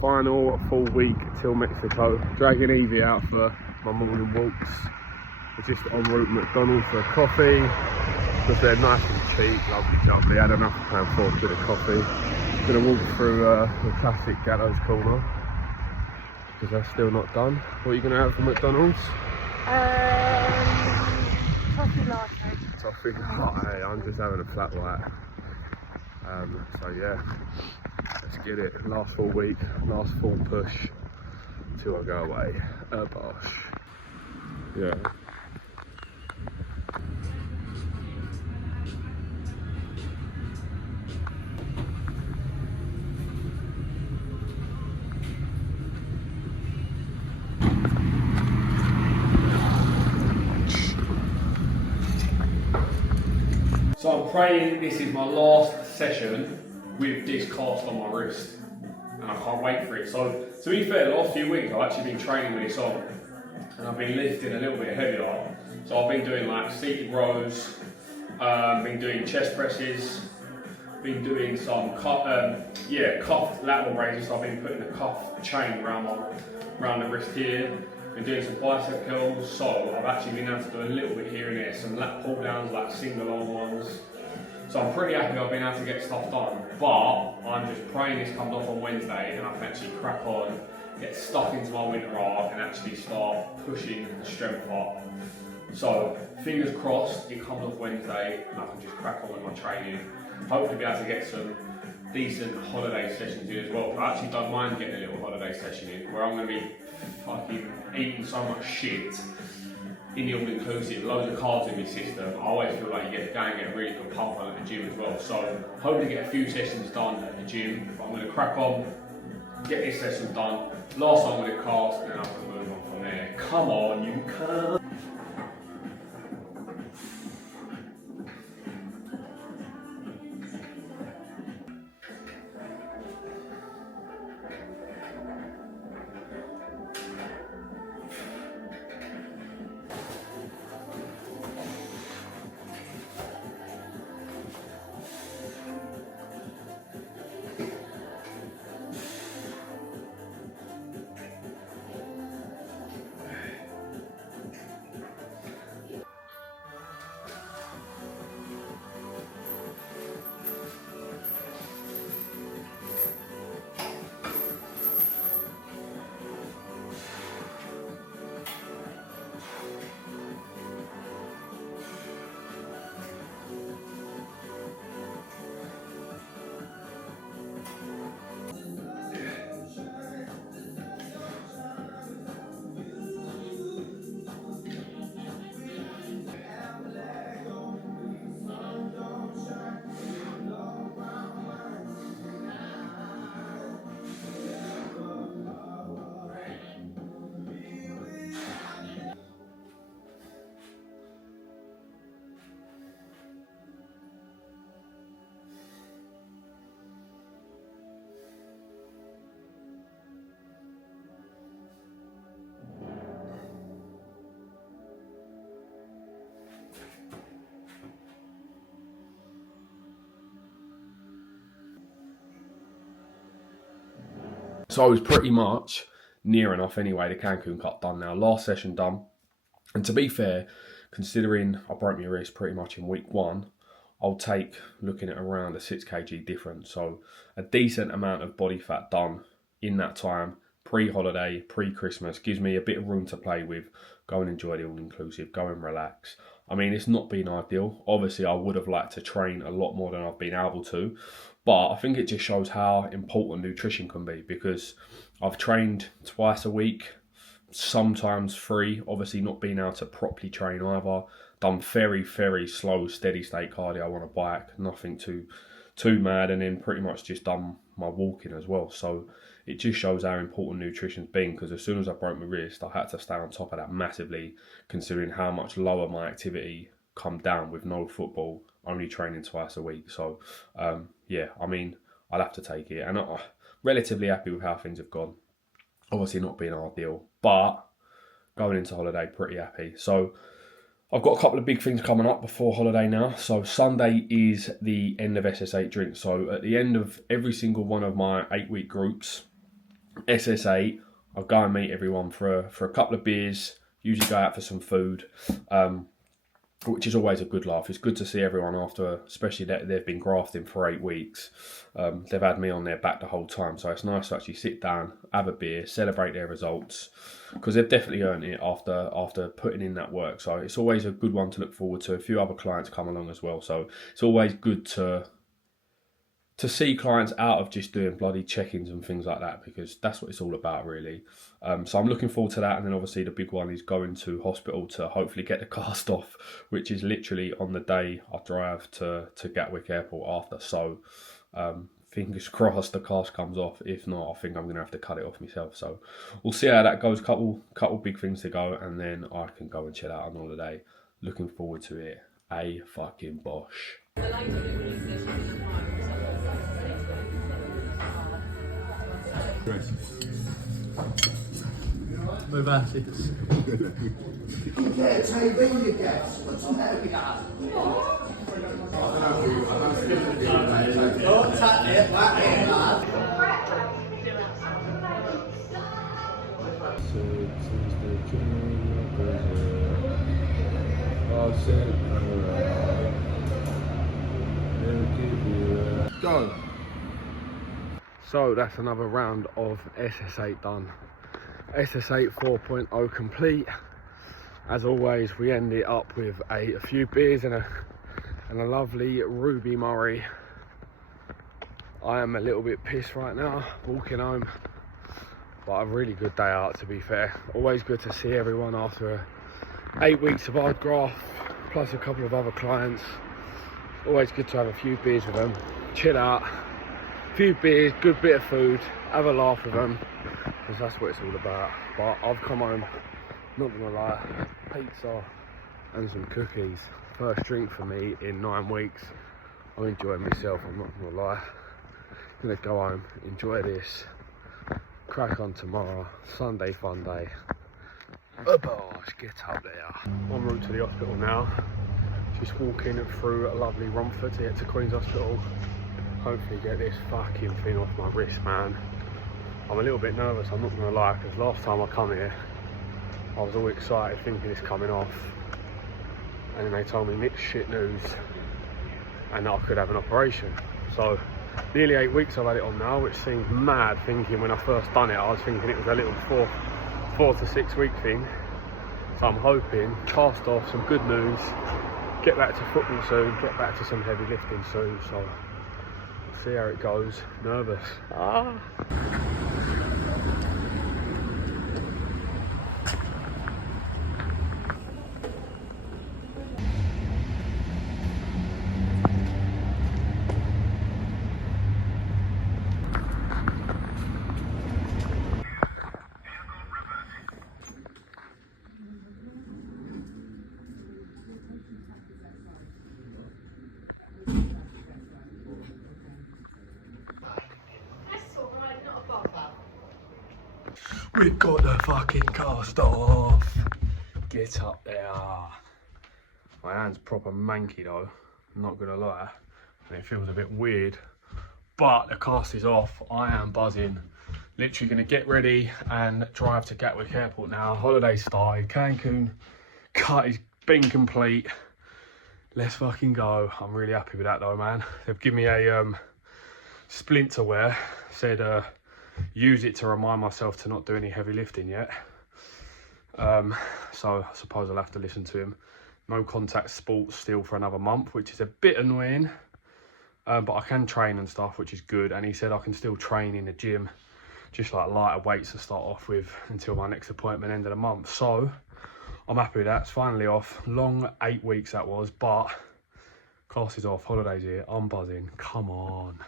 Final full week till Mexico. Dragging Evie out for my morning walks. We're just en route to McDonald's for a coffee because they're nice and cheap, lovely jubbly. Had enough to pay for a bit of coffee. Gonna walk through the classic Gallows Corner because that's still not done. What are you gonna have for McDonald's? Toffee latte. Toffee latte. I'm just having a flat white. So yeah, let's get it. Last full week, last full push till I go away. Bosh. Yeah. So I'm praying this is my last session with this cast on my wrist, and I can't wait for it. So to be fair, the last few weeks I've actually been training with this on, and I've been lifting a little bit heavier. So I've been doing like seated rows, been doing chest presses, been doing some cuff lateral raises. So I've been putting a chain around the wrist here. Been doing some bicep curls, so I've actually been able to do a little bit here and there, some lat pull downs, like single arm ones. So I'm pretty happy I've been able to get stuff done, but I'm just praying this comes off on Wednesday and I can actually crack on, get stuck into my winter arc and actually start pushing the strength up. So fingers crossed it comes off Wednesday and I can just crack on with my training. Hopefully be able to get some decent holiday sessions in as well. I actually don't mind getting a little holiday session in where I'm going to be fucking eating so much shit in the all-inclusive, loads of carbs in my system. I always feel like you get to go and get a really good pump on at the gym as well. So hopefully get a few sessions done at the gym. But I'm going to crack on, get this session done. Last time with the cast, and then I can move on from there. Come on, you can. So I was pretty much near enough anyway, the Cancun cut done now. Last session done. And to be fair, considering I broke my wrist pretty much in week 1, I'll take looking at around a 6 kg difference. So a decent amount of body fat done in that time, pre-holiday, pre-Christmas, gives me a bit of room to play with, go and enjoy the all-inclusive, go and relax. I mean, it's not been ideal. Obviously, I would have liked to train a lot more than I've been able to, but I think it just shows how important nutrition can be because I've trained twice a week, sometimes 3, obviously not being able to properly train either. Done very, very slow, steady state cardio on a bike, nothing too mad, and then pretty much just done my walking as well. So it just shows how important nutrition's been because as soon as I broke my wrist, I had to stay on top of that massively, considering how much lower my activity come down with no football, only training twice a week. So yeah, I mean, I'll have to take it, and I'm relatively happy with how things have gone. Obviously not being ideal, but going into holiday pretty happy. So I've got a couple of big things coming up before holiday now. So Sunday is the end of SS8 drinks. So at the end of every single one of my 8-week groups, SS8, I'll go and meet everyone for a couple of beers, usually go out for some food, which is always a good laugh. It's good to see everyone after, especially that they've been grafting for 8 weeks. They've had me on their back the whole time, so it's nice to actually sit down, have a beer, celebrate their results, because they've definitely earned it after putting in that work. So it's always a good one to look forward to. A few other clients come along as well, so it's always good to see clients out of just doing bloody check-ins and things like that, because that's what it's all about, really. So I'm looking forward to that, and then obviously the big one is going to hospital to hopefully get the cast off, which is literally on the day I drive to Gatwick Airport after. So fingers crossed the cast comes off. If not, I think I'm going to have to cut it off myself. So we'll see how that goes. Couple big things to go, and then I can go and chill out on holiday. Looking forward to it. A fucking bosh. Move assets. Yeah, TV you get. What's that? Don't touch it, back in, lad. Go. So that's another round of SS8 done. SS8 4.0 complete. As always, we end it up with a few beers and a lovely Ruby Murray. I am a little bit pissed right now, walking home, but a really good day out, to be fair. Always good to see everyone after 8 weeks of hard graft, plus a couple of other clients. Always good to have a few beers with them, chill out, a few beers, good bit of food, have a laugh with them, because that's what it's all about. But I've come home, not gonna lie, pizza and some cookies. First drink for me in 9 weeks. I'm enjoying myself, I'm not gonna lie. Gonna go home, enjoy this, crack on tomorrow, Sunday fun day. Bosh, get up there. En route to the hospital now. Just walking through a lovely Romford to get to Queen's Hospital. Hopefully get this fucking thing off my wrist, man. I'm a little bit nervous, I'm not gonna lie, because last time I come here, I was all excited thinking it's coming off. And then they told me mixed shit news and that I could have an operation. So nearly 8 weeks I've had it on now, which seems mad, thinking when I first done it, I was thinking it was a little four to 6 week thing. So I'm hoping, cast off, some good news, get back to football soon, get back to some heavy lifting soon. So see how it goes. Nervous. We've got the fucking cast off. Get up there. My hand's proper manky though, I'm not gonna lie. And it feels a bit weird. But the cast is off. I am buzzing. Literally gonna get ready and drive to Gatwick Airport now. Holiday started. Cancun cut is been complete. Let's fucking go. I'm really happy with that though, man. They've given me a splinter wear. Said use it to remind myself to not do any heavy lifting yet. So I suppose I'll have to listen to him. No contact sports still for another month, which is a bit annoying. But I can train and stuff, which is good. And he said I can still train in the gym, just like lighter weights to start off with until my next appointment end of the month. So I'm happy with that. It's finally off. Long 8 weeks that was, but class is off, holidays here. I'm buzzing. Come on.